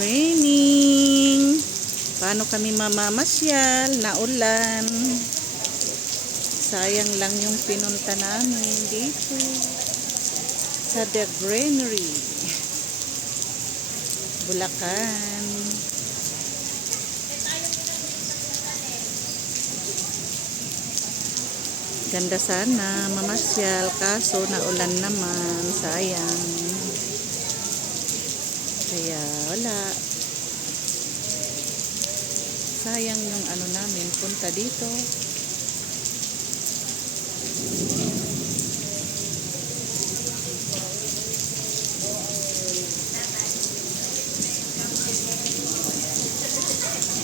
Raining. Paano kami mamamasyal? Naulan. Sayang lang yung pinunta namin dito sa The Granary, Bulacan. Ganda sana mamasyal, kaso naulan naman, sayang. Kaya wala. Sayang yung ano namin, punta dito.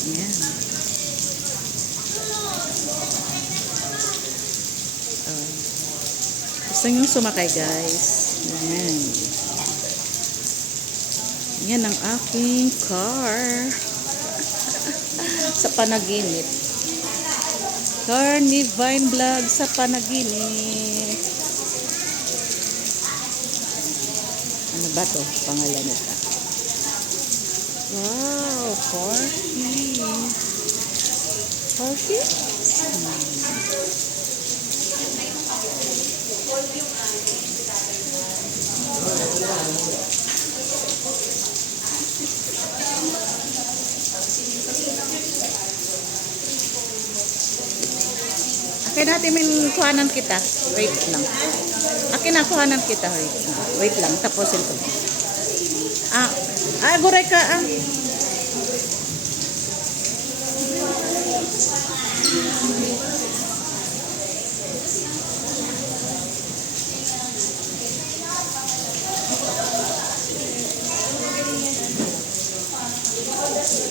Yan. Gusto nyo sumakay, guys? Yan. Yan ang aking car. Sa panaginip. Carnivine Vlog sa panaginip. Ano ba to? Pangalan nito. Wow, coffee. Coffee? Akin natin kuhanan kita. Wait lang. Akin na kuhanan kita. Wait lang. Tapusin ko. Aguray ka.